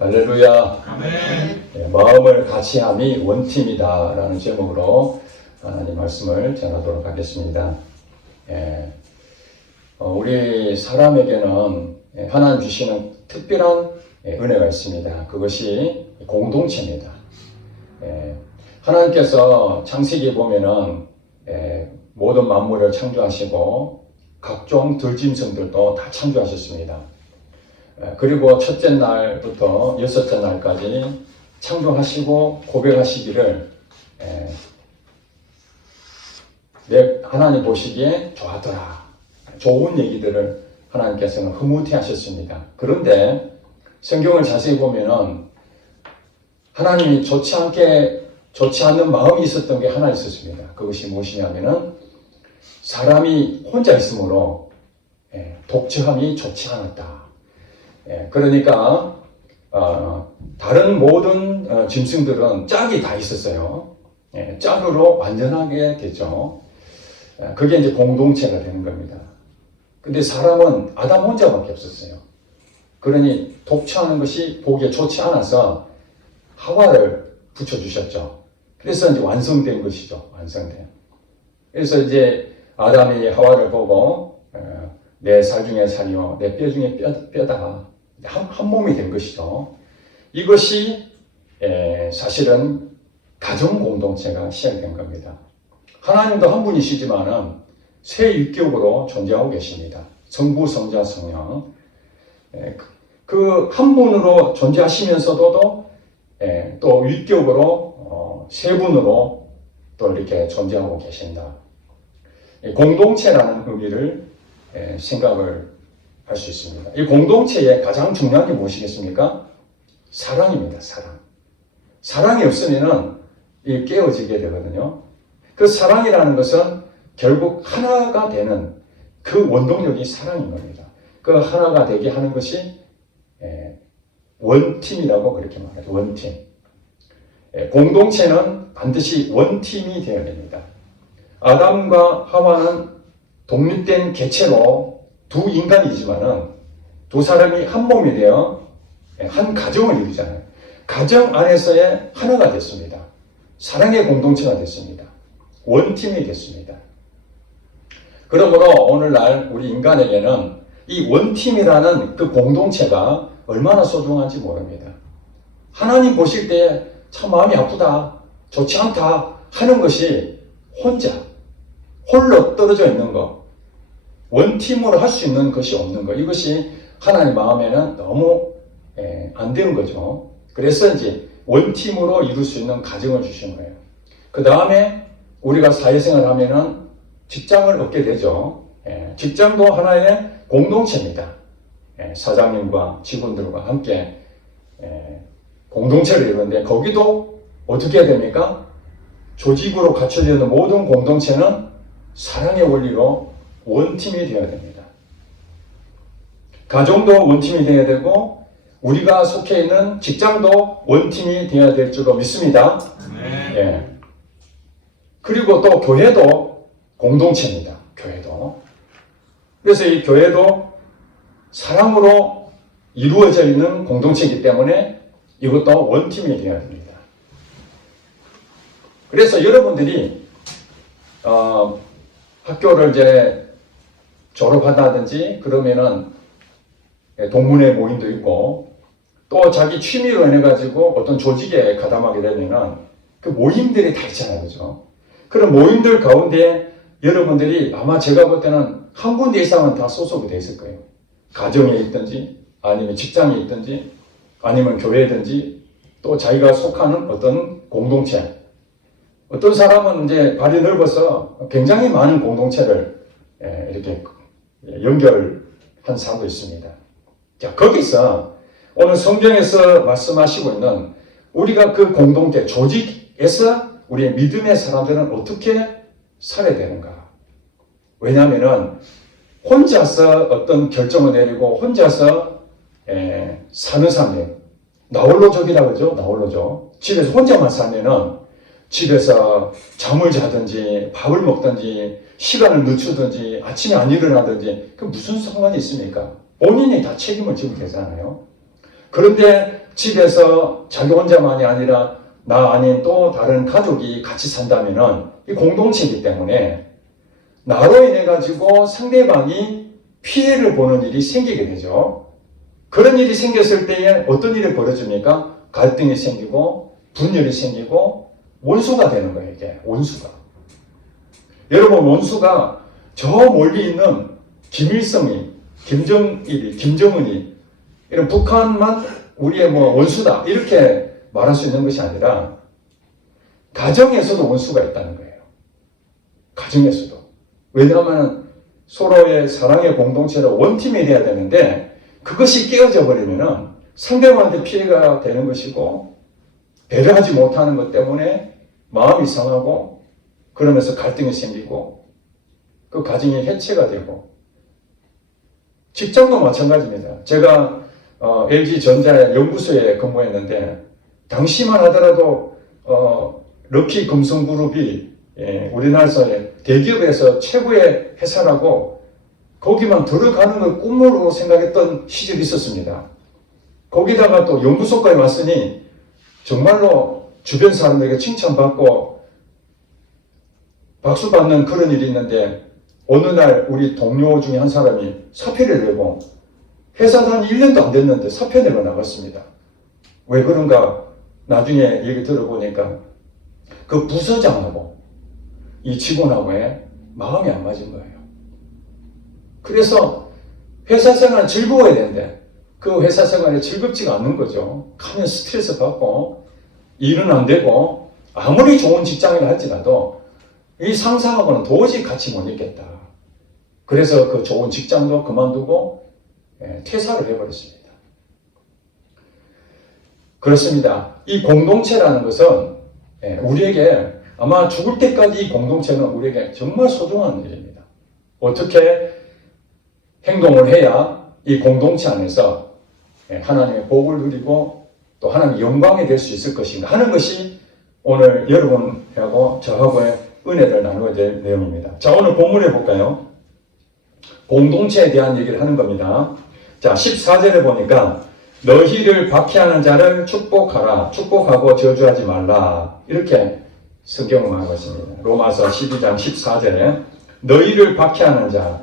할렐루야. 아멘. 마음을 같이함이 원팀이다 라는 제목으로 하나님 말씀을 전하도록 하겠습니다. 우리 사람에게는 하나님 주시는 특별한 은혜가 있습니다. 그것이 공동체입니다. 하나님께서 창세기에 보면은 모든 만물을 창조하시고 각종 들짐승들도 다 창조하셨습니다. 그리고 첫째 날부터 여섯째 날까지 창조하시고 고백하시기를 하나님 보시기에 좋았더라. 좋은 얘기들을 하나님께서는 흐뭇해 하셨습니다. 그런데 성경을 자세히 보면은 하나님이 좋지 않는 마음이 있었던 게 하나 있었습니다. 그것이 무엇이냐면은 사람이 혼자 있으므로 독처함이 좋지 않았다. 그러니까 다른 모든 짐승들은 짝이 다 있었어요. 짝으로 완전하게 됐죠. 그게 이제 공동체가 되는 겁니다. 근데 사람은 아담 혼자밖에 없었어요. 그러니 독처하는 것이 보기에 좋지 않아서 하와를 붙여주셨죠. 그래서 이제 완성된 것이죠. 완성된. 그래서 이제 아담이 하와를 보고 내 살 중에 살이요 내 뼈 중에 뼈다. 한 몸이 된 것이죠. 이것이 사실은 가정 공동체가 시작된 겁니다. 하나님도 한 분이시지만은 세 육격으로 존재하고 계십니다. 성부, 성자, 성령. 그 한 분으로 존재하시면서도 또 육격으로 세 분으로 또 이렇게 존재하고 계신다. 공동체라는 의미를 생각을 할 수 있습니다. 이 공동체의 가장 중요한 게 무엇이겠습니까? 사랑입니다. 사랑. 사랑이 없으면은 깨어지게 되거든요. 그 사랑이라는 것은 결국 하나가 되는 그 원동력이 사랑인 겁니다. 그 하나가 되게 하는 것이 원팀이라고 그렇게 말해요. 원팀. 공동체는 반드시 원팀이 되어야 됩니다. 아담과 하와는 독립된 개체로 두 인간이지만은 두 사람이 한 몸이 되어 한 가정을 이루잖아요. 가정 안에서의 하나가 됐습니다. 사랑의 공동체가 됐습니다. 원팀이 됐습니다. 그러므로 오늘날 우리 인간에게는 이 원팀이라는 그 공동체가 얼마나 소중한지 모릅니다. 하나님 보실 때 참 마음이 아프다, 좋지 않다 하는 것이 혼자, 홀로 떨어져 있는 것, 원팀으로 할 수 있는 것이 없는 것, 이것이 하나님 마음에는 너무 안 되는 거죠. 그래서 이제 원팀으로 이룰 수 있는 가정을 주신 거예요. 그 다음에 우리가 사회생활 하면은 직장을 얻게 되죠. 직장도 하나의 공동체입니다. 사장님과 직원들과 함께 공동체를 이루는데 거기도 어떻게 해야 됩니까? 조직으로 갖춰져 있는 모든 공동체는 사랑의 원리로 원팀이 되어야 됩니다. 가정도 원팀이 되어야 되고 우리가 속해 있는 직장도 원팀이 되어야 될 줄로 믿습니다. 그리고 또 교회도 공동체입니다. 교회도. 그래서 이 교회도 사랑으로 이루어져 있는 공동체이기 때문에 이것도 원팀이 되어야 됩니다. 그래서 여러분들이 학교를 이제 졸업한다든지 그러면은 동문회 모임도 있고 또 자기 취미로 인해 가지고 어떤 조직에 가담하게 되면은 그 모임들이 다 있잖아요, 그죠? 그런 모임들 가운데 여러분들이 아마 제가 볼 때는 한 군데 이상은 다 소속이 돼 있을 거예요. 가정에 있든지 아니면 직장에 있든지 아니면 교회든지 또 자기가 속하는 어떤 공동체. 어떤 사람은 이제 발이 넓어서 굉장히 많은 공동체를 이렇게 연결한 사람도 있습니다. 자, 거기서 오늘 성경에서 말씀하시고 있는 우리가 그 공동체, 조직에서 우리의 믿음의 사람들은 어떻게 살아야 되는가? 왜냐하면은 혼자서 어떤 결정을 내리고 혼자서 사는 사람들, 나홀로족이라고 그러죠. 나홀로족. 집에서 혼자만 살면은 집에서 잠을 자든지 밥을 먹든지 시간을 늦추든지 아침에 안 일어나든지 그 무슨 상관이 있습니까? 본인이 다 책임을 지면 되잖아요. 그런데 집에서 자기 혼자만이 아니라 나 아닌 또 다른 가족이 같이 산다면은 이 공동체이기 때문에 나로 인해 가지고 상대방이 피해를 보는 일이 생기게 되죠. 그런 일이 생겼을 때에 어떤 일이 벌어집니까? 갈등이 생기고 분열이 생기고 원수가 되는 거예요. 이게 원수가. 여러분, 원수가 저 멀리 있는 김일성이, 김정일이, 김정은이 이런 북한만 우리의 원수다 이렇게 말할 수 있는 것이 아니라 가정에서도 원수가 있다는 거예요. 가정에서도. 왜냐하면 서로의 사랑의 공동체로 원팀이 돼야 되는데 그것이 깨어져 버리면 상대방한테 피해가 되는 것이고 배려하지 못하는 것 때문에 마음이 상하고 그러면서 갈등이 생기고 그 가정이 해체가 되고 직장도 마찬가지입니다. 제가 LG전자의 연구소에 근무했는데 당시만 하더라도 럭키 금성그룹이 우리나라에서 대기업에서 최고의 회사라고 거기만 들어가는 걸 꿈으로 생각했던 시절이 있었습니다. 거기다가 또 연구소까지 왔으니 정말로 주변 사람들에게 칭찬받고 박수받는 그런 일이 있는데 어느 날 우리 동료 중에 한 사람이 사표를 내고 회사 다닌 1년도 안 됐는데 사표 내고 나갔습니다. 왜 그런가 나중에 얘기 들어보니까 그 부서장하고 이 직원하고의 마음이 안 맞은 거예요. 그래서 회사 생활 즐거워야 되는데 그 회사 생활이 즐겁지가 않는 거죠. 가면 스트레스 받고 일은 안 되고 아무리 좋은 직장이라 할지라도 이 상사하고는 도저히 같이 못 있겠다. 그래서 그 좋은 직장도 그만두고 퇴사를 해버렸습니다. 그렇습니다. 이 공동체라는 것은 우리에게 아마 죽을 때까지 이 공동체는 우리에게 정말 소중한 일입니다. 어떻게 행동을 해야 이 공동체 안에서 하나님의 복을 누리고 또 하나님의 영광이 될 수 있을 것인가 하는 것이 오늘 여러분하고 저하고의 은혜를 나누어야 될 내용입니다. 자, 오늘 본문에 볼까요? 공동체에 대한 얘기를 하는 겁니다. 자, 14절에 보니까 너희를 박해하는 자를 축복하라. 축복하고 저주하지 말라. 이렇게 성경을 말하고 있습니다. 로마서 12장 14절에 너희를 박해하는 자.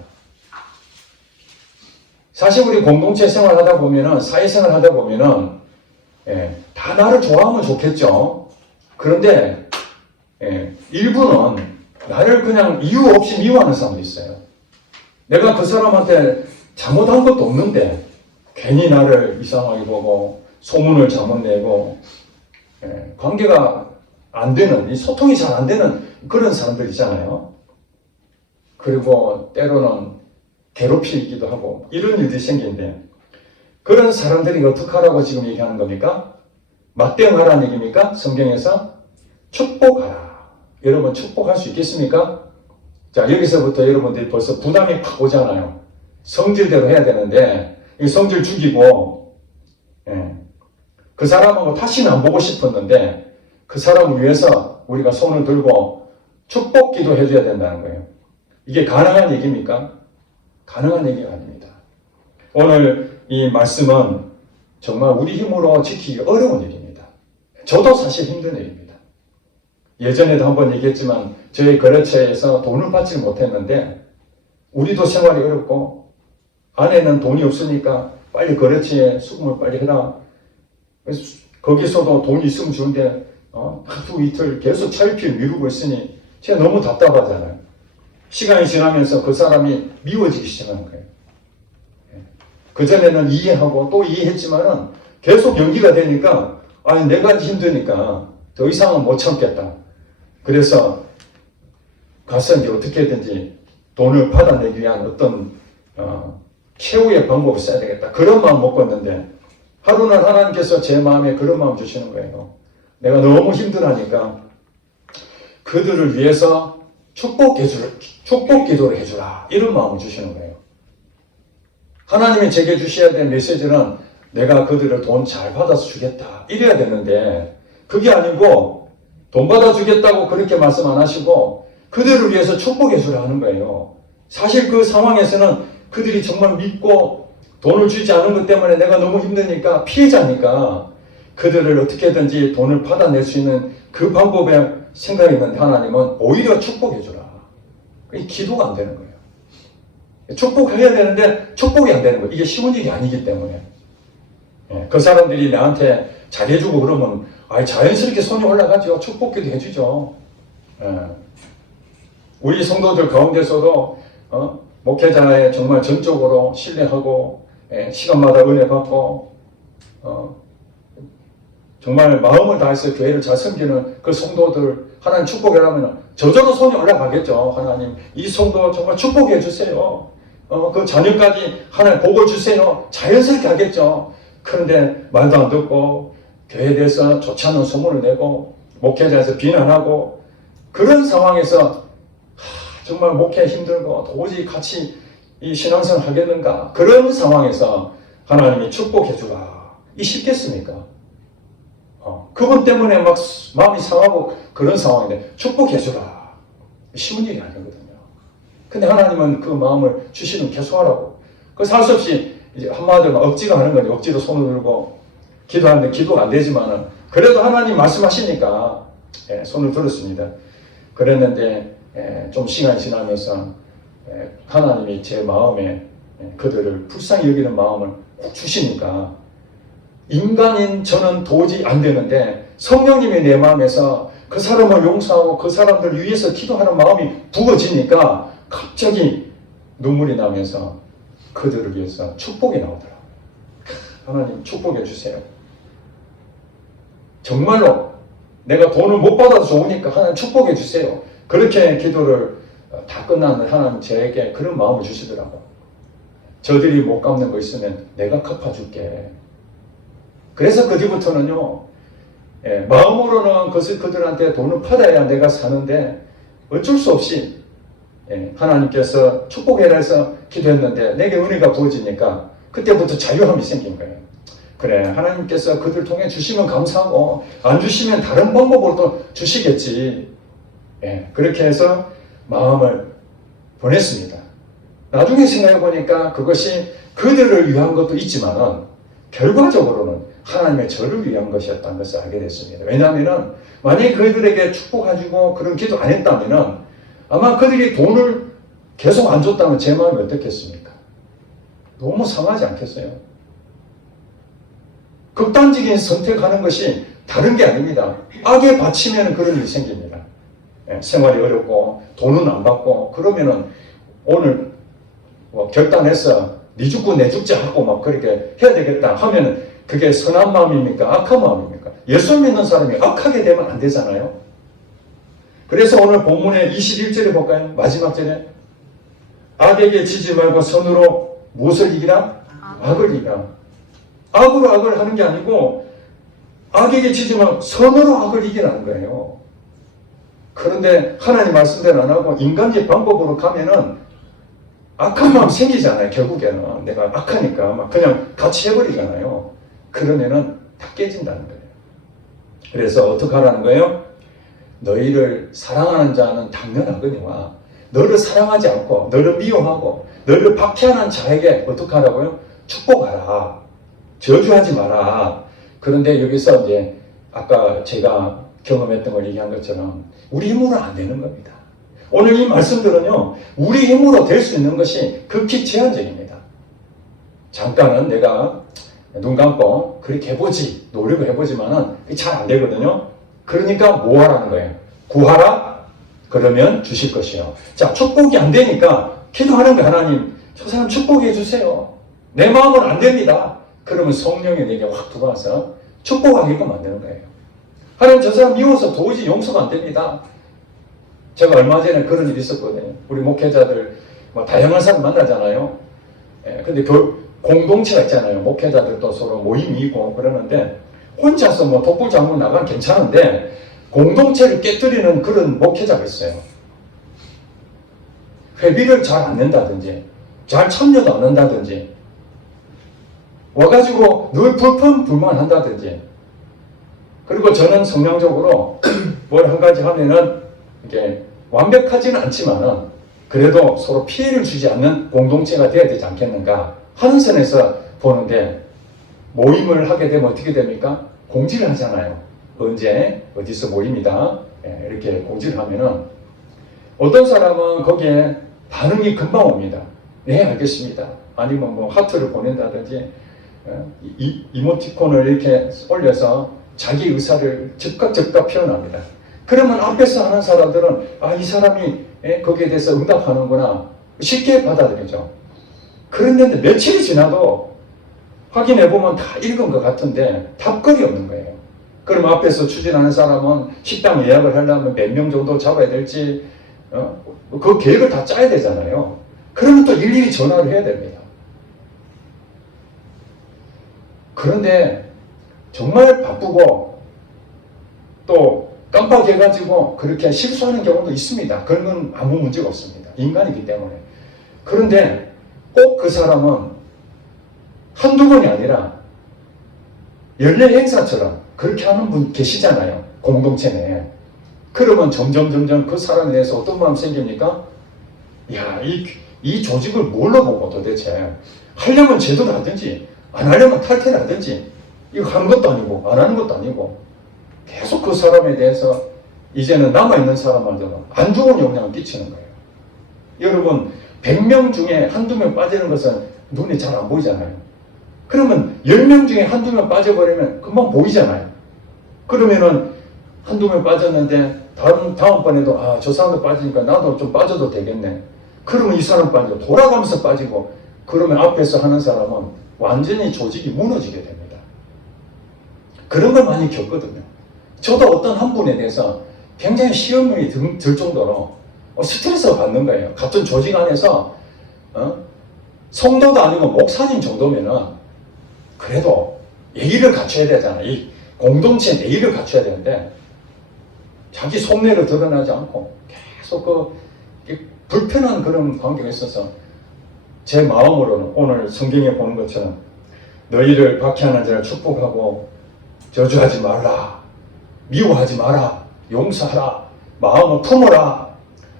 사실 우리 공동체 생활하다 보면은 사회생활 하다 보면은 다 나를 좋아하면 좋겠죠. 그런데 일부는 나를 그냥 이유 없이 미워하는 사람도 있어요. 내가 그 사람한테 잘못한 것도 없는데 괜히 나를 이상하게 보고 소문을 잘못 내고 관계가 안 되는, 이 소통이 잘 안 되는 그런 사람들 있잖아요. 그리고 때로는 괴롭히기도 하고 이런 일들이 생기는데 그런 사람들이 어떻게 하라고 지금 얘기하는 겁니까? 맞대응하라는 얘기입니까? 성경에서 축복하라. 여러분 축복할 수 있겠습니까? 자, 여기서부터 여러분들이 벌써 부담이 팍 오잖아요. 성질대로 해야 되는데 이 성질 죽이고 그 사람하고 다시는 안 보고 싶었는데 그 사람을 위해서 우리가 손을 들고 축복 기도 해줘야 된다는 거예요. 이게 가능한 얘기입니까? 가능한 얘기가 아닙니다. 오늘 이 말씀은 정말 우리 힘으로 지키기 어려운 일입니다. 저도 사실 힘든 일입니다. 예전에도 한번 얘기했지만 저희 거래처에서 돈을 받지 못했는데 우리도 생활이 어렵고 아내는 돈이 없으니까 빨리 거래처에 수금을 빨리 해라. 그래서 거기서도 돈이 있으면 좋은데 하루 이틀 계속 차일피일 미루고 있으니 제가 너무 답답하잖아요. 시간이 지나면서 그 사람이 미워지기 시작하는 거예요. 그전에는 이해하고 또 이해했지만은 계속 연기가 되니까 아니 내가 힘드니까 더 이상은 못 참겠다. 그래서 가서 이제 어떻게든지 돈을 받아내기 위한 어떤 최후의 방법을 써야 되겠다. 그런 마음 먹고 있는데 하루는 하나님께서 제 마음에 그런 마음 주시는 거예요. 내가 너무 힘들하니까 그들을 위해서 축복 기도를 해주라. 이런 마음을 주시는 거예요. 하나님이 제게 주셔야 될 메시지는 내가 그들을 돈 잘 받아서 주겠다. 이래야 되는데 그게 아니고 돈 받아주겠다고 그렇게 말씀 안 하시고 그들을 위해서 축복해 주라 하는 거예요. 사실 그 상황에서는 그들이 정말 믿고 돈을 주지 않은 것 때문에 내가 너무 힘드니까 피해자니까 그들을 어떻게든지 돈을 받아낼 수 있는 그 방법에 생각이 있는데 하나님은 오히려 축복해 주라. 이 기도가 안 되는 거예요. 축복해야 되는데 축복이 안 되는 거예요. 이게 쉬운 일이 아니기 때문에. 그 사람들이 나한테 잘해주고 그러면 자연스럽게 손이 올라가죠. 축복기도 해주죠. 우리 성도들 가운데서도 목회자의 정말 전적으로 신뢰하고 시간마다 은혜 받고 정말 마음을 다해서 교회를 잘 섬기는 그 성도들 하나님 축복이라면 저절로 손이 올라가겠죠. 하나님 이 성도 정말 축복해 주세요. 그 자녀까지 하나님 복을 주세요. 자연스럽게 하겠죠. 그런데 말도 안 듣고 교회에 대해서 좋지 않은 소문을 내고 목회자에서 비난하고 그런 상황에서 정말 목회 힘들고 도저히 같이 이 신앙생활 하겠는가 그런 상황에서 하나님이 축복해 주라. 이 쉽겠습니까? 그분 때문에 막 마음이 상하고 그런 상황인데 축복해 주라. 쉬운 일이 아니거든요. 근데 하나님은 그 마음을 주시면 계속 하라고. 그 살 수 없이 이제 한마디로 억지로 하는 거죠. 억지로 손을 들고 기도하는데 기도가 안 되지만은 그래도 하나님 말씀하시니까 손을 들었습니다. 그랬는데 좀 시간이 지나면서 하나님이 제 마음에 그들을 불쌍히 여기는 마음을 꼭 주시니까 인간인 저는 도저히 안 되는데 성령님이 내 마음에서 그 사람을 용서하고 그 사람들 위해서 기도하는 마음이 부어지니까 갑자기 눈물이 나면서 그들을 위해서 축복이 나오더라고요. 하나님 축복해 주세요. 정말로 내가 돈을 못 받아도 좋으니까 하나님 축복해 주세요. 그렇게 기도를 다 끝나는 하나님 저에게 그런 마음을 주시더라고요. 저들이 못 갚는 거 있으면 내가 갚아줄게. 그래서 그 뒤부터는요, 마음으로는 그들한테 돈을 받아야 내가 사는데 어쩔 수 없이 하나님께서 축복해라 해서 기도했는데 내게 은혜가 부어지니까 그때부터 자유함이 생긴 거예요. 그래, 하나님께서 그들 통해 주시면 감사하고 안 주시면 다른 방법으로 또 주시겠지. 그렇게 해서 마음을 보냈습니다. 나중에 생각해 보니까 그것이 그들을 위한 것도 있지만은 결과적으로는 하나님의 저를 위한 것이었다는 것을 알게 됐습니다. 왜냐하면 만약에 그들에게 축복해주고 그런 기도 안 했다면 아마 그들이 돈을 계속 안 줬다면 제 마음이 어떻겠습니까? 너무 상하지 않겠어요? 극단적인 선택하는 것이 다른 게 아닙니다. 악에 바치면 그런 일이 생깁니다. 생활이 어렵고 돈은 안 받고 그러면은 오늘 결단해서 네 죽고 내 죽지 하고 막 그렇게 해야 되겠다 하면은 그게 선한 마음입니까? 악한 마음입니까? 예수 믿는 사람이 악하게 되면 안 되잖아요. 그래서 오늘 본문의 21절에 볼까요? 마지막 절에 악에게 지지 말고 선으로 무엇을 이기라? 악을 이기라. 악으로 악을 하는 게 아니고 악에게 지지 말고 선으로 악을 이기라는 거예요. 그런데 하나님 말씀대로 안 하고 인간의 방법으로 가면은 악한 마음 생기잖아요. 결국에는 내가 악하니까 막 그냥 같이 해버리잖아요. 그러면은 다 깨진다는 거예요. 그래서 어떻게 하라는 거예요? 너희를 사랑하는 자는 당연하거니와 너를 사랑하지 않고 너를 미워하고 너를 박해하는 자에게 어떻게 하라고요? 축복하라. 저주하지 마라. 그런데 여기서 이제 아까 제가 경험했던 걸 얘기한 것처럼 우리 힘으로 안 되는 겁니다. 오늘 이 말씀들은요, 우리 힘으로 될 수 있는 것이 극히 제한적입니다. 잠깐은 내가 눈 감고 그렇게 해보지, 노력을 해보지만은 잘 안 되거든요. 그러니까 뭐 하라는 거예요? 구하라? 그러면 주실 것이요. 자, 축복이 안 되니까 기도하는 거예요. 하나님, 저 사람 축복해 주세요. 내 마음은 안 됩니다. 그러면 성령이 내게 확 들어와서 축복하게끔 만드는 거예요. 하나님, 저 사람 미워서 도저히 용서가 안 됩니다. 제가 얼마 전에 그런 일이 있었거든요. 우리 목회자들 다양한 사람 만나잖아요. 근데 공동체가 있잖아요. 목회자들도 서로 모임이 있고 그러는데 혼자서 독불 장군 나가면 괜찮은데 공동체를 깨뜨리는 그런 목회자가 있어요. 회비를 잘 안 낸다든지 잘 참여도 안 한다든지 와가지고 늘 불평불만한다든지. 그리고 저는 성향적으로 뭘 한 가지 하면은 이게 완벽하지는 않지만은 그래도 서로 피해를 주지 않는 공동체가 되어야 되지 않겠는가 하는 선에서 보는데 모임을 하게 되면 어떻게 됩니까? 공지를 하잖아요. 언제 어디서 모입니다. 이렇게 공지를 하면은 어떤 사람은 거기에 반응이 금방 옵니다. 네, 알겠습니다. 아니면 뭐 하트를 보낸다든지 이모티콘을 이렇게 올려서 자기 의사를 즉각 표현합니다. 그러면 앞에서 하는 사람들은 이 사람이 거기에 대해서 응답하는구나 쉽게 받아들이죠. 그런데 며칠이 지나도 확인해보면 다 읽은 것 같은데 답글이 없는 거예요. 그럼 앞에서 추진하는 사람은 식당 예약을 하려면 몇 명 정도 잡아야 될지 그 계획을 다 짜야 되잖아요. 그러면 또 일일이 전화를 해야 됩니다. 그런데 정말 바쁘고 또 깜빡해가지고 그렇게 실수하는 경우도 있습니다. 그런 건 아무 문제가 없습니다. 인간이기 때문에. 그런데 꼭 그 사람은 한두 번이 아니라 연례 행사처럼 그렇게 하는 분 계시잖아요. 공동체 내에. 그러면 점점 그 사람에 대해서 어떤 마음이 생깁니까? 야, 이 조직을 뭘로 보고 도대체 하려면 제대로 하든지 안 하려면 탈퇴를 하든지 이거 하는 것도 아니고 안 하는 것도 아니고 계속 그 사람에 대해서 이제는 남아있는 사람한테는 안 좋은 영향을 끼치는 거예요. 여러분 100명 중에 한두 명 빠지는 것은 눈에 잘 안 보이잖아요. 그러면 10명 중에 한두 명 빠져버리면 금방 보이잖아요. 그러면은 한두 명 빠졌는데 다음번에도 저 사람도 빠지니까 나도 좀 빠져도 되겠네. 그러면 이 사람 빠지고 돌아가면서 빠지고 그러면 앞에서 하는 사람은 완전히 조직이 무너지게 됩니다. 그런 걸 많이 겪거든요. 저도 어떤 한 분에 대해서 굉장히 시험이 들 정도로 스트레스를 받는 거예요. 같은 조직 안에서 성도도 아니고 목사님 정도면은 그래도 예의를 갖춰야 되잖아요. 이 공동체 예의를 갖춰야 되는데 자기 속내를 드러나지 않고 계속 불편한 그런 관계가 있어서 제 마음으로는 오늘 성경에 보는 것처럼 너희를 박해하는 자를 축복하고 저주하지 말라, 미워하지 마라, 용서하라, 마음을 품어라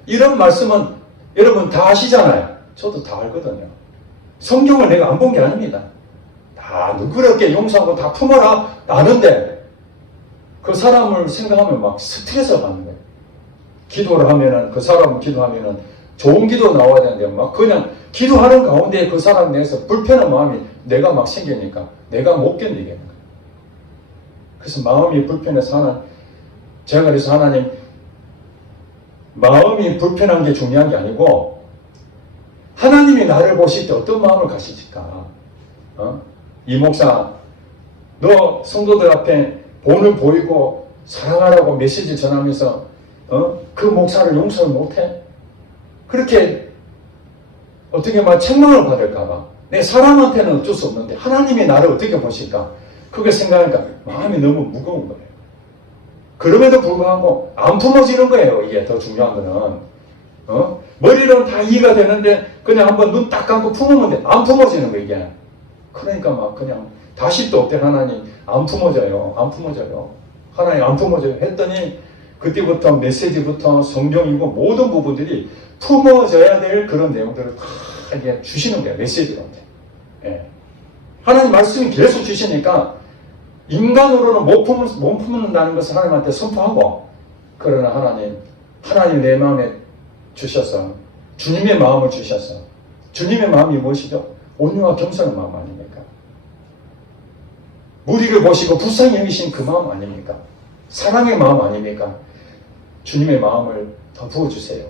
이런 말씀은 여러분 다 아시잖아요. 저도 다 알거든요. 성경을 내가 안 본 게 아닙니다. 다 누그럽게 용서하고 다 품어라 아는데 그 사람을 생각하면 막 스트레스가 받는 거예요. 기도를 하면은 그 사람을 기도하면은 좋은 기도 나와야 되는데 막 그냥 기도하는 가운데 그 사람에 대해서 불편한 마음이 내가 막 생기니까 내가 못 견디겠는 거예요. 그래서 마음이 불편해서 제가 그래서 하나님 마음이 불편한 게 중요한 게 아니고 하나님이 나를 보실 때 어떤 마음을 가지실까? 이 목사 너 성도들 앞에 본을 보이고 사랑하라고 메시지 전하면서 그 목사를 용서를 못해? 그렇게 어떻게 막 책망을 받을까봐 내 사람한테는 어쩔 수 없는데 하나님이 나를 어떻게 보실까? 그걸 생각하니까 마음이 너무 무거운 거예요. 그럼에도 불구하고 안 품어지는 거예요. 이게 더 중요한 거는 머리로는 다 이해가 되는데 그냥 한번 눈 딱 감고 품으면 돼. 안 품어지는 거 이게. 그러니까 막 그냥 다시 또 어때 하나님 안 품어져요. 안 품어져요. 하나님 안 품어져요. 했더니 그때부터 메시지부터 성경이고 모든 부분들이 품어져야 될 그런 내용들을 다 이게 주시는 거예요. 메시지로. 예. 하나님 말씀이 계속 주시니까 인간으로는 못 품는다는 것을 하나님한테 선포하고 그러나 하나님 내 마음에 주셔서 주님의 마음을 주셔서 주님의 마음이 무엇이죠? 온유와 겸손한 마음 아닙니까? 무리를 보시고 불쌍히 여기신 그 마음 아닙니까? 사랑의 마음 아닙니까? 주님의 마음을 더 부어주세요.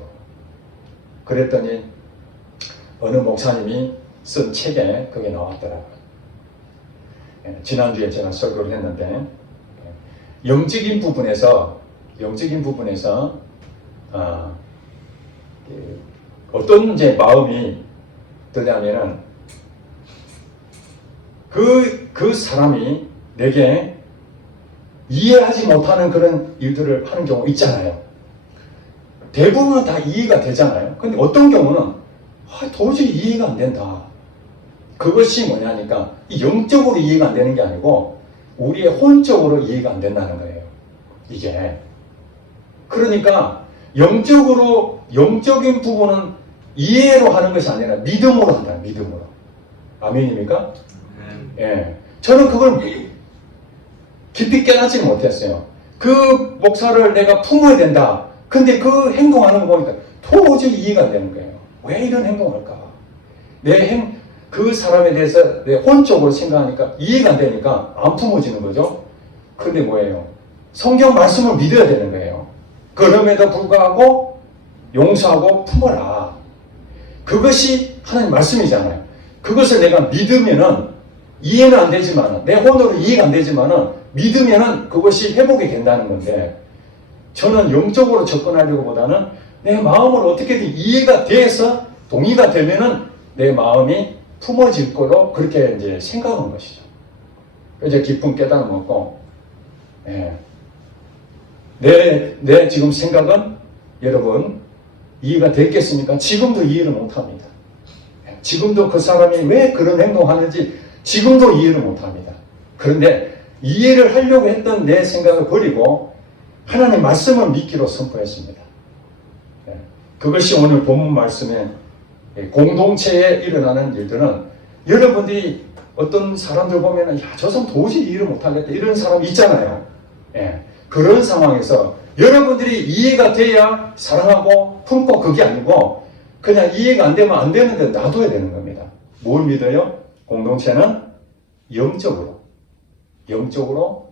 그랬더니 어느 목사님이 쓴 책에 그게 나왔더라고요. 지난주에 제가 설교를 했는데 영적인 부분에서 어떤 이제 마음이 드냐면은 그 사람이 내게 이해하지 못하는 그런 일들을 하는 경우 있잖아요. 대부분은 다 이해가 되잖아요. 근데 어떤 경우는 도저히 이해가 안 된다. 그것이 뭐냐니까 영적으로 이해가 안 되는 게 아니고 우리의 혼적으로 이해가 안 된다는 거예요. 이게. 그러니까 영적인 부분은 이해로 하는 것이 아니라 믿음으로 한다. 믿음으로. 아멘입니까? 예. 저는 그걸 깊이 깨닫지 못했어요. 그 목사를 내가 품어야 된다. 근데 그 행동하는 거 보니까 도저히 이해가 안 되는 거예요. 왜 이런 행동을 할까? 그 사람에 대해서 내 혼적으로 생각하니까 이해가 안 되니까 안 품어지는 거죠. 근데 뭐예요? 성경 말씀을 믿어야 되는 거예요. 그럼에도 불구하고 용서하고 품어라. 그것이 하나님 말씀이잖아요. 그것을 내가 믿으면은 이해는 안 되지만은, 내 혼으로 이해가 안 되지만은 믿으면은 그것이 회복이 된다는 건데, 저는 영적으로 접근하려고 보다는 내 마음을 어떻게든 이해가 돼서 동의가 되면은 내 마음이 품어질 거로 그렇게 이제 생각하는 것이죠. 이제 깊은 깨달음 얻고, 내 지금 생각은 여러분 이해가 됐겠습니까? 지금도 이해를 못합니다. 지금도 그 사람이 왜 그런 행동하는지 지금도 이해를 못합니다. 그런데 이해를 하려고 했던 내 생각을 버리고 하나님의 말씀을 믿기로 선포했습니다. 그것이 오늘 본문 말씀에 공동체에 일어나는 일들은, 여러분들이 어떤 사람들 보면 저 사람 도저히 이해를 못하겠다 이런 사람 있잖아요. 그런 상황에서 여러분들이 이해가 돼야 사랑하고 품고, 그게 아니고 그냥 이해가 안 되면 안 되는데 놔둬야 되는 겁니다. 뭘 믿어요? 공동체는 영적으로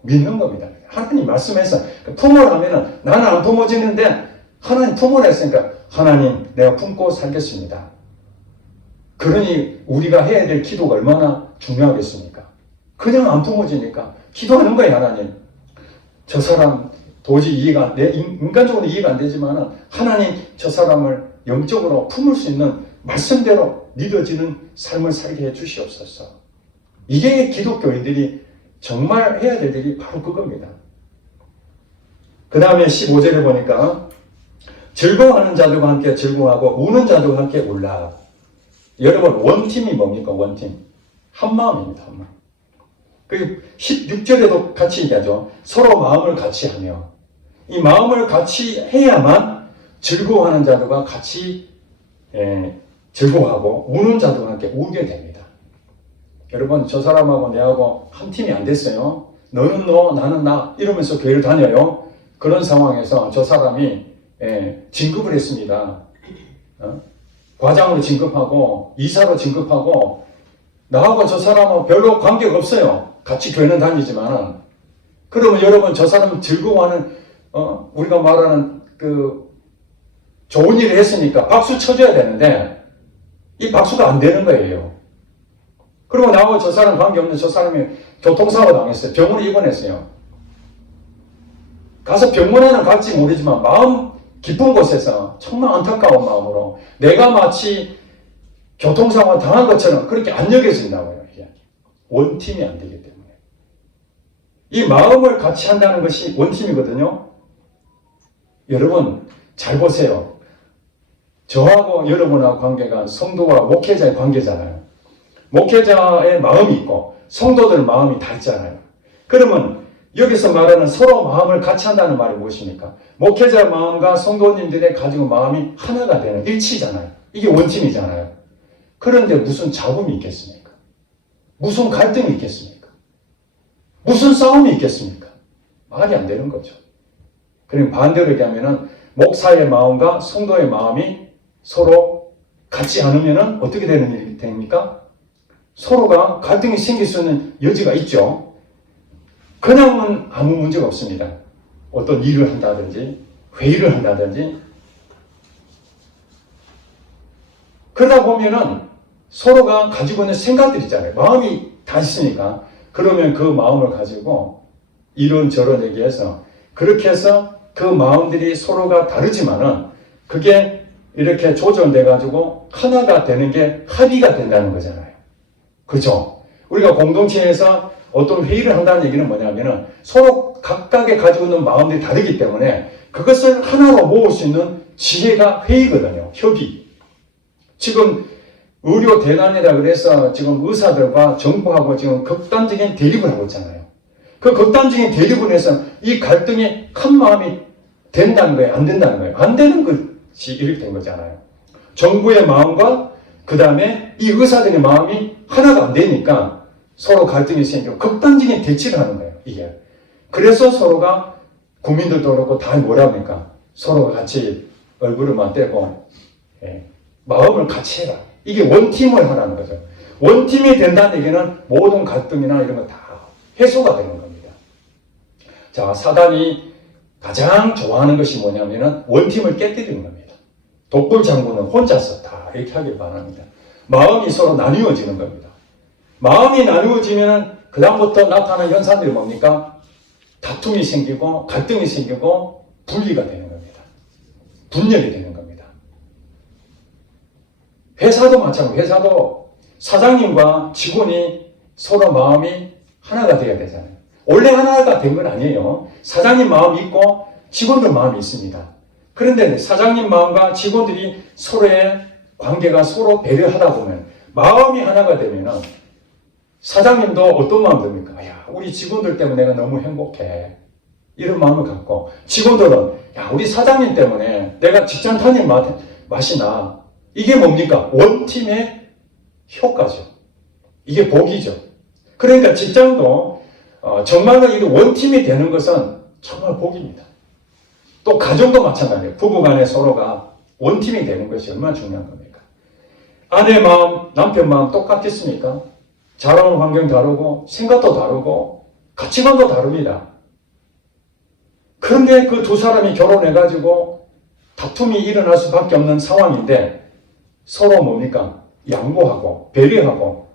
믿는 겁니다. 하나님 말씀해서 품으라면은 나는 안 품어지는데 하나님 품으라 했으니까 하나님 내가 품고 살겠습니다. 그러니 우리가 해야 될 기도가 얼마나 중요하겠습니까? 그냥 안 품어지니까 기도하는 거예요. 하나님, 저 사람 도저히 이해가, 인간적으로 이해가 안 되지만 하나님 저 사람을 영적으로 품을 수 있는 말씀대로 믿어지는 삶을 살게 해 주시옵소서. 이게 기독교인들이 정말 해야 될 일이 바로 그겁니다. 그 다음에 15절에 보니까 즐거워하는 자들과 함께 즐거워하고 우는 자들과 함께 울라. 여러분, 원팀이 뭡니까? 원팀. 한 마음입니다. 한 마음. 그 16절에도 같이 얘기하죠. 서로 마음을 같이 하며, 이 마음을 같이 해야만 즐거워하는 자들과 같이 즐거워하고 우는 자들과 함께 울게 됩니다. 여러분, 저 사람하고 내하고 한 팀이 안 됐어요. 너는 너, 나는 나 이러면서 교회를 다녀요. 그런 상황에서 저 사람이 진급을 했습니다. 과장으로 진급하고 이사로 진급하고 나하고 저 사람하고 별로 관계가 없어요. 같이 교회는 다니지만은. 그러면 여러분, 저 사람 즐거워하는 우리가 말하는 그 좋은 일을 했으니까 박수 쳐줘야 되는데 이 박수가 안 되는 거예요. 그리고 나하고 저 사람 관계없는 저 사람이 교통사고 당했어요. 병원에 입원했어요. 가서 병원에는 갈지 모르지만 마음 깊은 곳에서 정말 안타까운 마음으로 내가 마치 교통사고 당한 것처럼 그렇게 안 여겨진다고요. 이게 원팀이 안 되기 때문에. 이 마음을 같이 한다는 것이 원팀이거든요. 여러분 잘 보세요. 저하고 여러분하고 관계가 성도와 목회자의 관계잖아요. 목회자의 마음이 있고 성도들 마음이 다 있잖아요. 그러면 여기서 말하는 서로 마음을 같이 한다는 말이 무엇입니까? 목회자 마음과 성도님들의 가지고 마음이 하나가 되는 일치잖아요. 이게 원팀이잖아요. 그런데 무슨 잡음이 있겠습니까? 무슨 갈등이 있겠습니까? 무슨 싸움이 있겠습니까? 말이 안 되는 거죠. 그럼 반대로 얘기하면은 목사의 마음과 성도의 마음이 서로 같지 않으면은 어떻게 되는 일이 됩니까? 서로가 갈등이 생길 수 있는 여지가 있죠. 그냥은 아무 문제가 없습니다. 어떤 일을 한다든지 회의를 한다든지 그러다 보면은 서로가 가지고 있는 생각들이 있잖아요. 마음이 다 있으니까. 그러면 그 마음을 가지고 이런저런 얘기해서 그렇게 해서 그 마음들이 서로가 다르지만은 그게 이렇게 조정돼 가지고 하나가 되는 게 합의가 된다는 거잖아요. 그렇죠? 우리가 공동체에서 어떤 회의를 한다는 얘기는 뭐냐면은 서로 각각의 가지고 있는 마음들이 다르기 때문에 그것을 하나로 모을 수 있는 지혜가 회의거든요. 협의. 지금 의료 대난이라 그래서 지금 의사들과 정부하고 지금 극단적인 대립을 하고 있잖아요. 그 극단적인 대립을 해서 이 갈등이 큰 마음이 된다는 거예요? 안 된다는 거예요? 안 되는 것이 이렇게 된 거잖아요. 정부의 마음과 그 다음에 이 의사들의 마음이 하나가 안 되니까 서로 갈등이 생기고 극단적인 대치를 하는 거예요. 이게. 그래서 서로가 국민들도 그렇고 다 뭐라 합니까? 서로가 같이 얼굴을 맞대고 마음을 같이 해라. 이게 원팀을 하라는 거죠. 원팀이 된다는 얘기는 모든 갈등이나 이런 거 다 해소가 되는 겁니다. 자, 사단이 가장 좋아하는 것이 뭐냐면은 원팀을 깨뜨리는 겁니다. 독불 장군은 혼자서 다 이렇게 하길 바랍니다. 마음이 서로 나뉘어지는 겁니다. 마음이 나누어지면 그다음부터 나타나는 현상들이 뭡니까? 다툼이 생기고 갈등이 생기고 분리가 되는 겁니다. 분열이 되는 겁니다. 회사도 마찬가지로 회사도 사장님과 직원이 서로 마음이 하나가 되어야 되잖아요. 원래 하나가 된 건 아니에요. 사장님 마음이 있고 직원들 마음이 있습니다. 그런데 사장님 마음과 직원들이 서로의 관계가 서로 배려하다 보면 마음이 하나가 되면은 사장님도 어떤 마음 듭니까? 야, 우리 직원들 때문에 내가 너무 행복해. 이런 마음을 갖고 직원들은 야, 우리 사장님 때문에 내가 직장 다닐 맛이 나. 이게 뭡니까? 원팀의 효과죠. 이게 복이죠. 그러니까 직장도 정말로 이게 원팀이 되는 것은 정말 복입니다. 또 가정도 마찬가지예요. 부부간에 서로가 원팀이 되는 것이 얼마나 중요한 겁니까? 아내 마음, 남편 마음 똑같겠습니까? 자라온 환경 다르고 생각도 다르고 가치관도 다릅니다. 그런데 그 두 사람이 결혼해가지고 다툼이 일어날 수밖에 없는 상황인데 서로 뭡니까? 양보하고 배려하고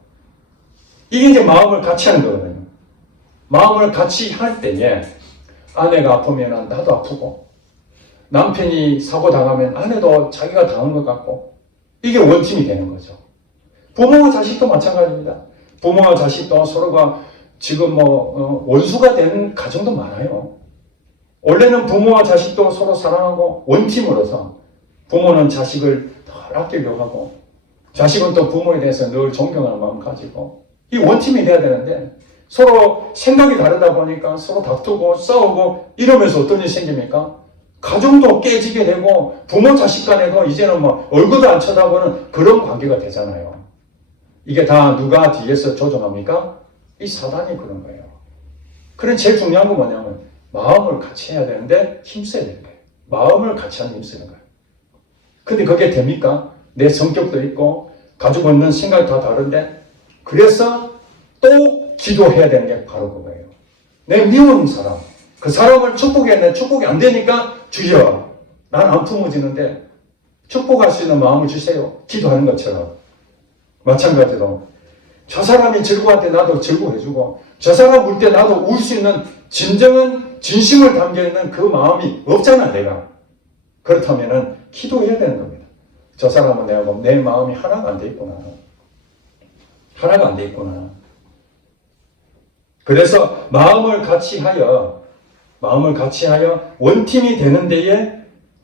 이게 이제 마음을 같이 하는 거거든요. 마음을 같이 할 때에 아내가 아프면 나도 아프고 남편이 사고 당하면 아내도 자기가 당한 것 같고 이게 원팀이 되는 거죠. 부모와 자식도 마찬가지입니다. 부모와 자식도 서로가 지금 원수가 되는 가정도 많아요. 원래는 부모와 자식도 서로 사랑하고 원팀으로서 부모는 자식을 더 아끼려고 하고 자식은 또 부모에 대해서 늘 존경하는 마음 가지고 이 원팀이 돼야 되는데 서로 생각이 다르다 보니까 서로 다투고 싸우고 이러면서 어떤 일이 생깁니까? 가정도 깨지게 되고 부모 자식 간에도 이제는 얼굴도 안 쳐다보는 그런 관계가 되잖아요. 이게 다 누가 뒤에서 조종합니까? 이 사단이 그런 거예요. 그런 제일 중요한 건 뭐냐면 마음을 같이 해야 되는데 힘써야 되는 거예요. 마음을 같이 하는 힘쓰는 거예요. 근데 그게 됩니까? 내 성격도 있고 가지고 있는 생각이 다 다른데 그래서 또 기도해야 되는 게 바로 그거예요. 내 미운 사람, 그 사람을 축복해야 되는데 축복이 안 되니까 주여, 난 안 품어지는데 축복할 수 있는 마음을 주세요. 기도하는 것처럼. 마찬가지로 저 사람이 즐거워할 때 나도 즐거워해주고 저 사람 울 때 나도 울 수 있는 진정한 진심을 담겨있는 그 마음이 없잖아 내가. 그렇다면 기도해야 되는 겁니다. 저 사람은 내가 보면 내 마음이 하나가 안 돼 있구나. 하나가 안 돼 있구나. 그래서 마음을 같이 하여 원팀이 되는 데에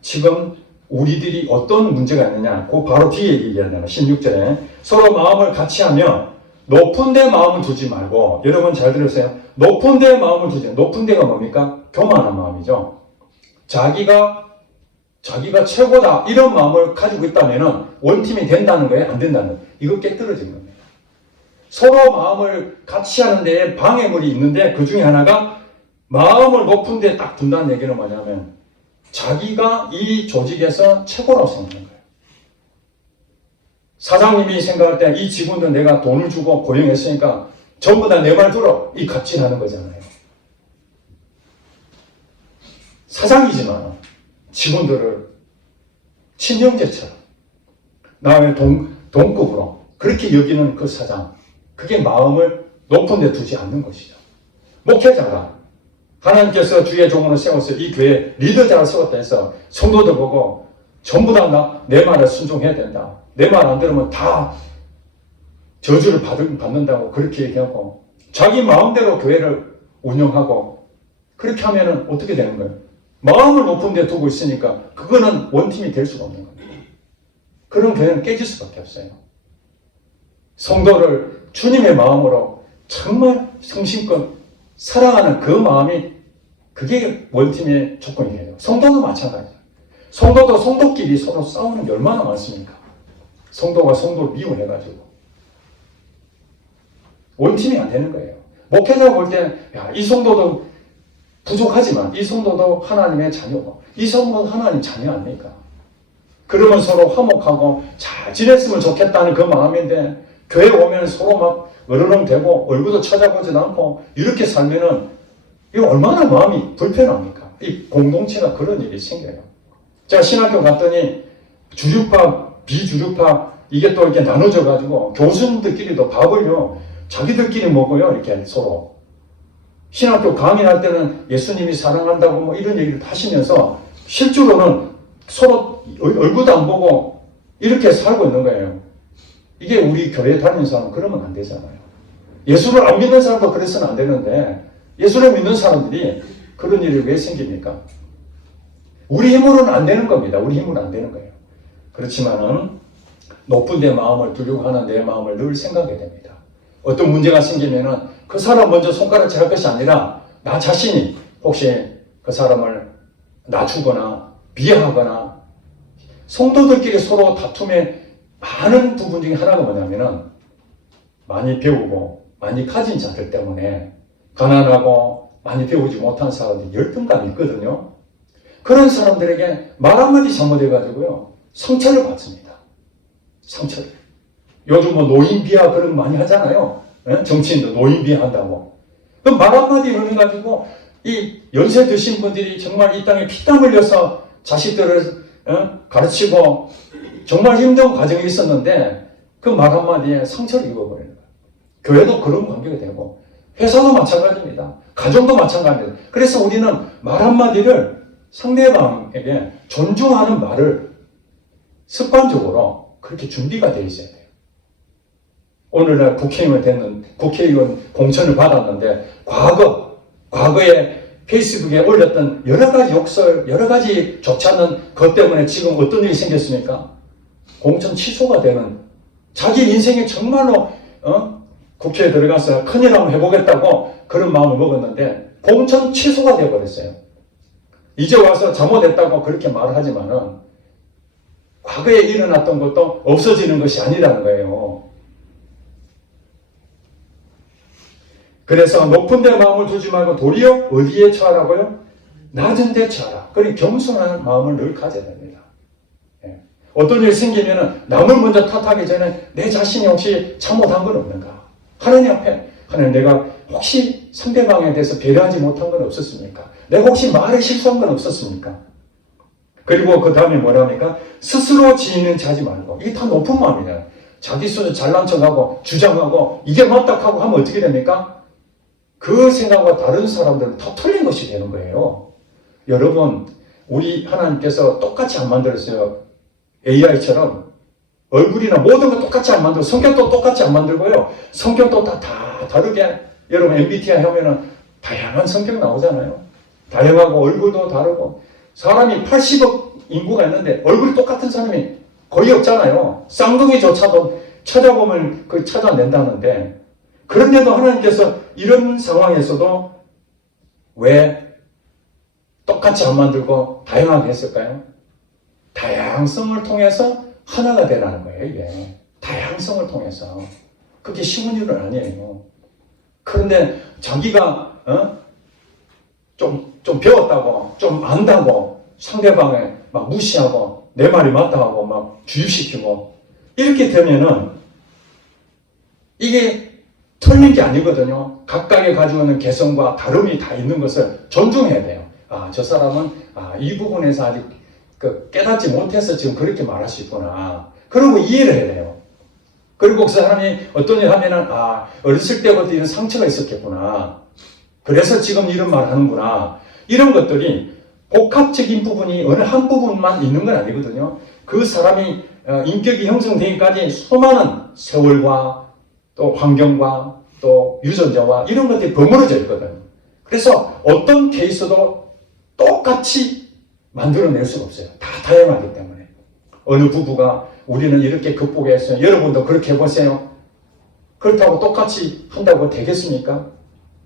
지금 우리들이 어떤 문제가 있느냐. 그 바로 뒤에 얘기하잖아요. 16절에 서로 마음을 같이 하며 높은 데 마음을 두지 말고 여러분 잘 들으세요. 높은 데 마음을 두지 높은 데가 뭡니까? 교만한 마음이죠. 자기가 최고다 이런 마음을 가지고 있다면 원팀이 된다는 거예요? 안 된다는 거예요? 이거 깨뜨려진 겁니다. 서로 마음을 같이 하는 데에 방해물이 있는데 그 중에 하나가 마음을 높은 데에 딱 둔다는 얘기는 뭐냐면 자기가 이 조직에서 최고라고 생각하는 거예요. 사장님이 생각할 때 이 직원들 내가 돈을 주고 고용했으니까 전부 다 내 말 들어. 이 갑질하는 거잖아요. 사장이지만 직원들을 친형제처럼 나의 동급으로 그렇게 여기는 그 사장. 그게 마음을 높은 데 두지 않는 것이죠. 목회자가 하나님께서 주의 종으로 세워서 이 교회 리더자를 세웠다 해서 성도들 보고 전부 다 내 말을 순종해야 된다. 내 말 안 들으면 다 저주를 받는다고 그렇게 얘기하고 자기 마음대로 교회를 운영하고 그렇게 하면 어떻게 되는 거예요? 마음을 높은 데 두고 있으니까 그거는 원팀이 될 수가 없는 겁니다. 그런 교회는 깨질 수밖에 없어요. 성도를 주님의 마음으로 정말 성심껏 사랑하는 그 마음이 그게 원팀의 조건이에요. 성도도 마찬가지예요. 성도도 성도끼리 서로 싸우는 게 얼마나 많습니까? 성도가 성도를 미워해가지고 원팀이 안 되는 거예요. 목회자가 볼 때는 야, 이 성도도 부족하지만 이 성도도 하나님의 자녀고 이 성도도 하나님 자녀 아닙니까? 그러면 서로 화목하고 잘 지냈으면 좋겠다는 그 마음인데 교회 오면 서로 막 으르렁대고 얼굴도 찾아보지도 않고 이렇게 살면은 이거 얼마나 마음이 불편합니까? 이 공동체가 그런 일이 생겨요. 제가 신학교 갔더니 주류파, 비주류파 이게 또 이렇게 나눠져 가지고 교수님들끼리도 밥을요 자기들끼리 먹어요. 이렇게 서로 신학교 강의할 때는 예수님이 사랑한다고 뭐 이런 얘기를 하시면서 실제로는 서로 얼굴도 안 보고 이렇게 살고 있는 거예요. 이게 우리 교회 다니는 사람은 그러면 안 되잖아요. 예수를 안 믿는 사람도 그래서는 안 되는데 예수를 믿는 사람들이 그런 일이 왜 생깁니까? 우리 힘으로는 안 되는 겁니다. 우리 힘으로는 안 되는 거예요. 그렇지만은 높은 데 마음을 두려고 하는 내 마음을 늘 생각해야 됩니다. 어떤 문제가 생기면은 그 사람 먼저 손가락 찰 것이 아니라 나 자신이 혹시 그 사람을 낮추거나 비하하거나 성도들끼리 서로 다툼의 많은 부분 중에 하나가 뭐냐면은 많이 배우고 많이 가진 자들 때문에 가난하고 많이 배우지 못한 사람들이 열등감이 있거든요. 그런 사람들에게 말 한마디 잘못해가지고요 상처를 받습니다. 상처를. 요즘 뭐 노인 비하 그런 거 많이 하잖아요. 정치인도 노인 비하한다고. 그럼 말 한마디 해가지고 이 연세 드신 분들이 정말 이 땅에 피땀 흘려서 자식들을 가르치고 정말 힘든 과정이 있었는데 그 말 한마디에 상처를 입어버리는 거예요. 교회도 그런 관계가 되고 회사도 마찬가지입니다. 가정도 마찬가지입니다. 그래서 우리는 말 한마디를 상대방에게 존중하는 말을 습관적으로 그렇게 준비가 되어 있어야 돼요. 오늘날 국회의원 되는 국회의원 공천을 받았는데 과거에 페이스북에 올렸던 여러 가지 욕설, 여러 가지 좋지 않은 것 때문에 지금 어떤 일이 생겼습니까? 공천 취소가 되는 자기 인생에 정말로 국회에 들어가서 큰일 한번 해보겠다고 그런 마음을 먹었는데 공천 취소가 되어버렸어요. 이제 와서 잘못했다고 그렇게 말을 하지만은 과거에 일어났던 것도 없어지는 것이 아니라는 거예요. 그래서 높은 데 마음을 두지 말고 도리어 어디에 처하라고요? 낮은 데 처하라. 그러니 겸손한 마음을 늘 가져야 됩니다. 어떤 일이 생기면 남을 먼저 탓하기 전에 내 자신이 혹시 잘못한 건 없는가? 하나님 앞에 하나님 내가 혹시 상대방에 대해서 배려하지 못한 건 없었습니까? 내가 혹시 말에 실수한 건 없었습니까? 그리고 그 다음에 뭐랍니까? 스스로 지인은 자지 말고. 이게 다 높은 마음이냐. 자기 스스로 잘난 척하고 주장하고 이게 맞다 하고 하면 어떻게 됩니까? 그 생각과 다른 사람들은 다 틀린 것이 되는 거예요. 여러분, 우리 하나님께서 똑같이 안 만들었어요. AI처럼 얼굴이나 모든 거 똑같이 안 만들고 성격도 똑같이 안 만들고요. 성격도 다 다르게. 여러분 MBTI 하면은 다양한 성격 나오잖아요. 다양하고 얼굴도 다르고 사람이 80억 인구가 있는데 얼굴이 똑같은 사람이 거의 없잖아요. 쌍둥이조차도 찾아보면 그 찾아낸다는데 그런데도 하나님께서 이런 상황에서도 왜 똑같이 안 만들고 다양하게 했을까요? 다양성을 통해서 하나가 되라는 거예요. 이게 다양성을 통해서. 그게 쉬운 일은 아니에요. 그런데 자기가 좀 배웠다고 좀 안다고 상대방을 막 무시하고 내 말이 맞다 하고 막 주입시키고 이렇게 되면은 이게 틀린 게 아니거든요. 각각의 가지고 있는 개성과 다름이 다 있는 것을 존중해야 돼요. 아, 저 사람은 이 부분에서 아직 깨닫지 못해서 지금 그렇게 말할 수 있구나. 그러고 이해를 해야 돼요. 그리고 그 사람이 어떤 일 하면은 어렸을 때부터 이런 상처가 있었겠구나. 그래서 지금 이런 말 하는구나. 이런 것들이 복합적인 부분이 어느 한 부분만 있는 건 아니거든요. 그 사람이 인격이 형성되기까지 수많은 세월과 또 환경과 또 유전자와 이런 것들이 버무려져 있거든요. 그래서 어떤 케이스도 똑같이 만들어낼 수가 없어요. 다 다양하기 때문에. 어느 부부가 우리는 이렇게 극복했어요. 여러분도 그렇게 해보세요. 그렇다고 똑같이 한다고 되겠습니까?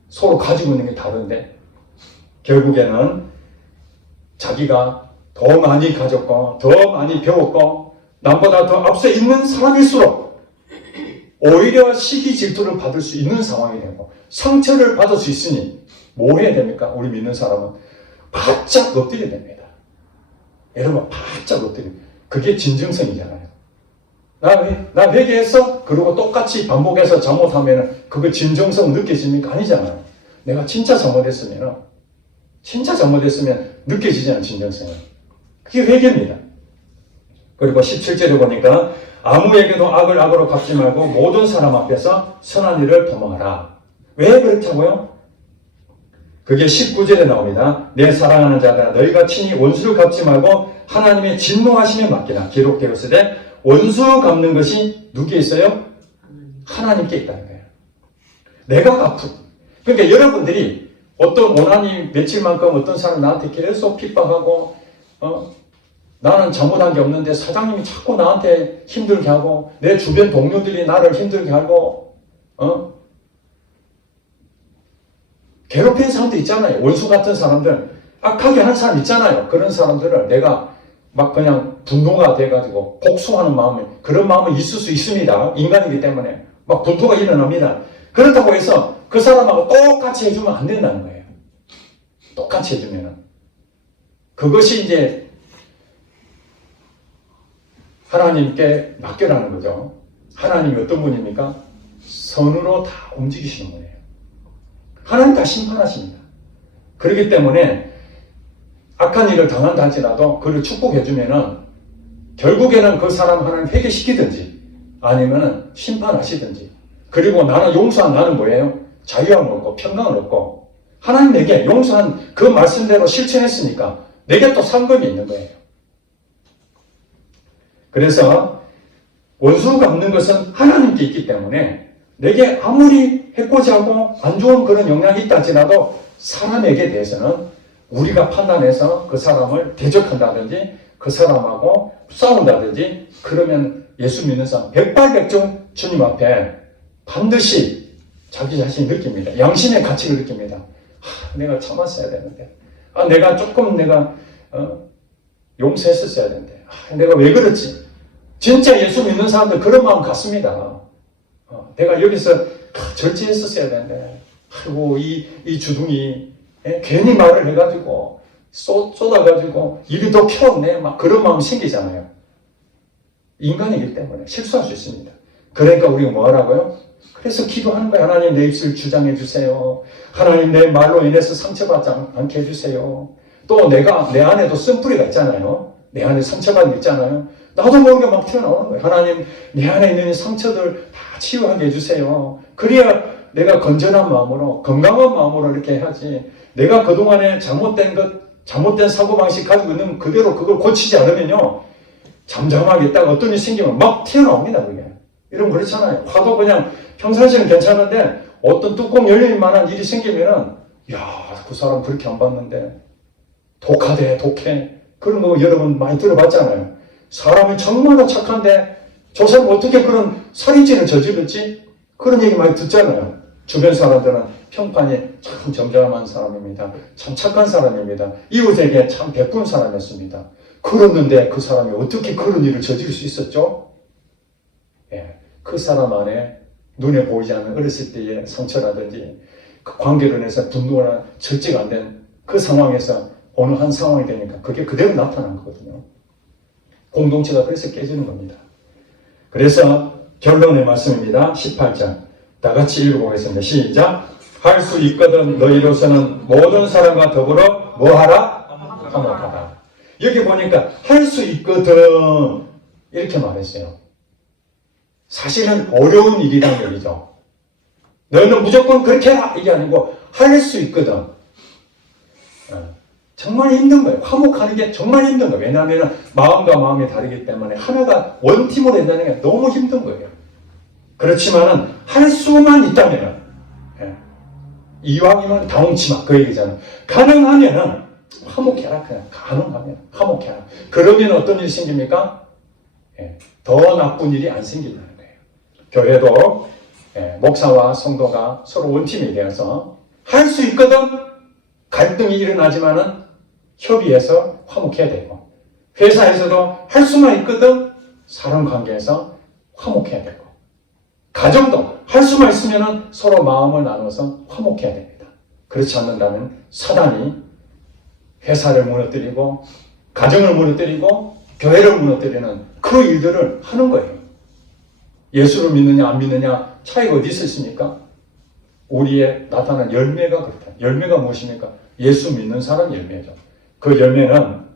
서로 가지고 있는 게 다른데 결국에는 자기가 더 많이 가졌고 더 많이 배웠고 남보다 더 앞서 있는 사람일수록 오히려 시기 질투를 받을 수 있는 상황이 되고 상처를 받을 수 있으니 뭐 해야 됩니까? 우리 믿는 사람은 바짝 엎드려야 됩니다. 여러분 바짝 엎드려. 그게 진정성이잖아요. 나 회개했어? 그리고 똑같이 반복해서 잘못하면 그거 진정성 느껴집니까? 아니잖아요. 내가 진짜 잘못했으면 느껴지잖아요. 진정성은. 그게 회개입니다. 그리고 17절에 보니까 아무에게도 악을 악으로 갚지 말고 모든 사람 앞에서 선한 일을 도모하라. 왜 그렇다고요? 그게 19절에 나옵니다. 내 사랑하는 자들아 너희가 친히 원수를 갚지 말고 하나님의 진노하심에 맡기라. 기록되었으되 원수 갚는 것이 누구에 있어요? 하나님께 있다는 거예요. 내가 갚고. 그러니까 여러분들이 어떤 원한이 며칠만큼 어떤 사람 나한테 계속 핍박하고 나는 잘못한 게 없는데 사장님이 자꾸 나한테 힘들게 하고 내 주변 동료들이 나를 힘들게 하고 괴롭히는 사람도 있잖아요. 원수 같은 사람들, 악하게 하는 사람 있잖아요. 그런 사람들을 내가 막 그냥 분노가 돼가지고 복수하는 마음이, 그런 마음이 있을 수 있습니다. 인간이기 때문에 막 분노가 일어납니다. 그렇다고 해서 그 사람하고 똑같이 해주면 안 된다는 거예요. 똑같이 해주면은 그것이 이제 하나님께 맡겨라는 거죠. 하나님이 어떤 분입니까? 선으로 다 움직이시는 분이에요. 하나님 다 심판하십니다. 그렇기 때문에 악한 일을 당한다 할지라도 그를 축복해주면은 결국에는 그 사람 하나님 회개시키든지 아니면은 심판하시든지, 그리고 나는 용서한 나는 뭐예요? 자유함을 얻고 평강을 얻고 하나님 내게 용서한 그 말씀대로 실천했으니까 내게 또 상급이 있는 거예요. 그래서 원수 갚는 것은 하나님께 있기 때문에 내게 아무리 해코지하고 안 좋은 그런 영향이 있다 할지라도 사람에게 대해서는 우리가 판단해서 그 사람을 대적한다든지 그 사람하고 싸운다든지 그러면 예수 믿는 사람 백발백중 주님 앞에 반드시 자기 자신이 느낍니다. 양심의 가치를 느낍니다. 내가 참았어야 되는데, 내가 조금 용서했었어야 되는데, 내가 왜 그랬지? 진짜 예수 믿는 사람들 그런 마음 같습니다. 내가 여기서 절제했었어야 되는데, 아이고 이 주둥이 괜히 말을 해가지고 쏟아가지고 입이 더 펴었네, 막 그런 마음이 생기잖아요. 인간이기 때문에 실수할 수 있습니다. 그러니까 우리가 뭐 하라고요? 그래서 기도하는 거예요. 하나님 내 입술 주장해 주세요. 하나님 내 말로 인해서 상처받지 않게 해주세요. 또 내가 내 안에도 쓴뿌리가 있잖아요. 내 안에 상처받은 게 있잖아요. 나도 모르게 막 튀어나오는 거예요. 하나님 내 안에 있는 상처들 다 치유하게 해주세요. 그래야 내가 건전한 마음으로 건강한 마음으로 이렇게 해야지. 내가 그동안에 잘못된 사고방식 가지고 있는 그대로 그걸 고치지 않으면요, 잠잠하게 있다가 어떤 일이 생기면 막 튀어나옵니다. 그게. 이러면 그렇잖아요. 화도 그냥 평상시에는 괜찮은데 어떤 뚜껑 열릴 만한 일이 생기면은, 그 사람 그렇게 안 봤는데 독해. 그런 거 여러분 많이 들어봤잖아요. 사람이 정말로 착한데 저 사람 어떻게 그런 살인죄를 저질렀지? 그런 얘기 많이 듣잖아요. 주변 사람들은 평판이 참 점잖은 사람입니다. 참 착한 사람입니다. 이웃에게 참 베푼 사람이었습니다. 그랬는데 그 사람이 어떻게 그런 일을 저지를 수 있었죠? 그 사람 안에 눈에 보이지 않는 어렸을 때의 상처라든지 그 관계로 인해서 분노나 절제가 안 된 그 상황에서 어느 한 상황이 되니까 그게 그대로 나타난 거거든요. 공동체가 그래서 깨지는 겁니다. 그래서 결론의 말씀입니다. 18장 다 같이 읽어보겠습니다. 시작. 할 수 있거든 너희로서는 모든 사람과 더불어 뭐하라? 화목하라. 여기 보니까 할 수 있거든 이렇게 말했어요. 사실은 어려운 일이란 얘기죠. 너희는 무조건 그렇게 해라 이게 아니고 할 수 있거든. 정말 힘든 거예요. 화목하는 게 정말 힘든 거예요. 왜냐하면 마음과 마음이 다르기 때문에 하나가 원팀으로 된다는 게 너무 힘든 거예요. 그렇지만은 할 수만 있다면, 이왕이면 다홍치마 그 얘기잖아요. 가능하면은 화목해라. 그냥 가능하면 화목해라. 그러면 어떤 일이 생깁니까? 더 나쁜 일이 안 생긴다는 거예요. 교회도 목사와 성도가 서로 원팀이 되어서 할 수 있거든. 갈등이 일어나지만은 협의해서 화목해야 되고, 회사에서도 할 수만 있거든 사람 관계에서 화목해야 되고, 가정도 할 수만 있으면 서로 마음을 나눠서 화목해야 됩니다. 그렇지 않는다면 사단이 회사를 무너뜨리고 가정을 무너뜨리고 교회를 무너뜨리는 그 일들을 하는 거예요. 예수를 믿느냐 안 믿느냐 차이가 어디 있습니까? 우리의 나타난 열매가 그렇다. 열매가 무엇입니까? 예수 믿는 사람 열매죠. 그 열매는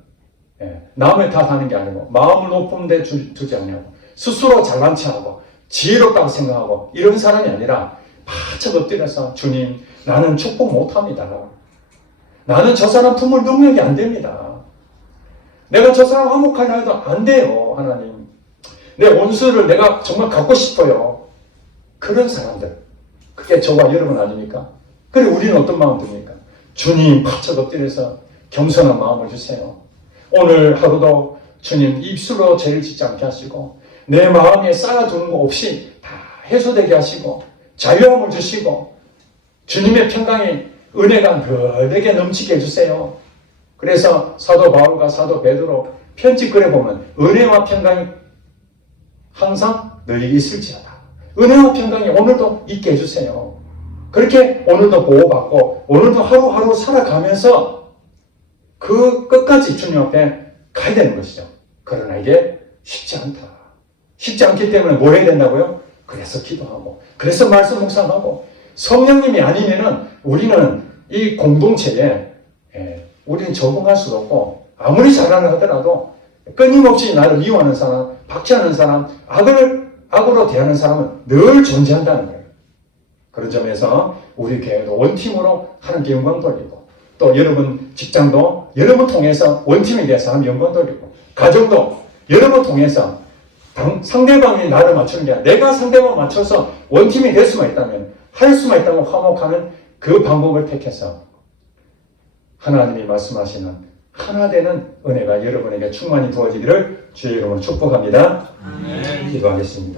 남의 탓하는 게 아니고 마음을 높은 데 두지 않냐고 스스로 잘난 체하고 지혜롭다고 생각하고 이런 사람이 아니라 바짝 엎드려서 주님 나는 축복 못합니다. 나는 저 사람 품을 능력이 안 됩니다. 내가 저 사람 화목하려 해도 안 돼요. 하나님. 내 원수를 내가 정말 갖고 싶어요. 그런 사람들. 그게 저와 여러분 아닙니까? 그래 우리는 어떤 마음 듭니까? 주님 바짝 엎드려서 겸손한 마음을 주세요. 오늘 하루도 주님 입술로 죄를 짓지 않게 하시고 내 마음에 쌓아두는 거 없이 다 해소되게 하시고 자유함을 주시고 주님의 평강의 은혜가 늘 내게 넘치게 해주세요. 그래서 사도 바울과 사도 베드로 편지글에 보면 은혜와 평강이 항상 너희에게 있을지어다. 은혜와 평강이 오늘도 있게 해주세요. 그렇게 오늘도 보호받고 오늘도 하루하루 살아가면서 그 끝까지 주님 앞에 가야 되는 것이죠. 그러나 이게 쉽지 않다. 쉽지 않기 때문에 뭘 해야 된다고요? 그래서 기도하고 그래서 말씀 묵상하고 성령님이 아니면은 우리는 이 공동체에 우리는 적응할 수도 없고 아무리 잘하려 하더라도 끊임없이 나를 미워하는 사람, 박해하는 사람, 악으로 대하는 사람은 늘 존재한다는 거예요. 그런 점에서 우리 교회도 원팀으로 하나님께 영광 돌리고 또 여러분 직장도 여러분 통해서 원팀에 대해서 하나님 영광 돌리고 가정도 여러분 통해서 상대방이 나를 맞추는 게 아니라 내가 상대방을 맞춰서 원팀이 될 수만 있다면 할 수만 있다면 화목하는 그 방법을 택해서 하나님이 말씀하시는 하나 되는 은혜가 여러분에게 충만히 부어지기를 주의 이름으로 축복합니다. 기도하겠습니다.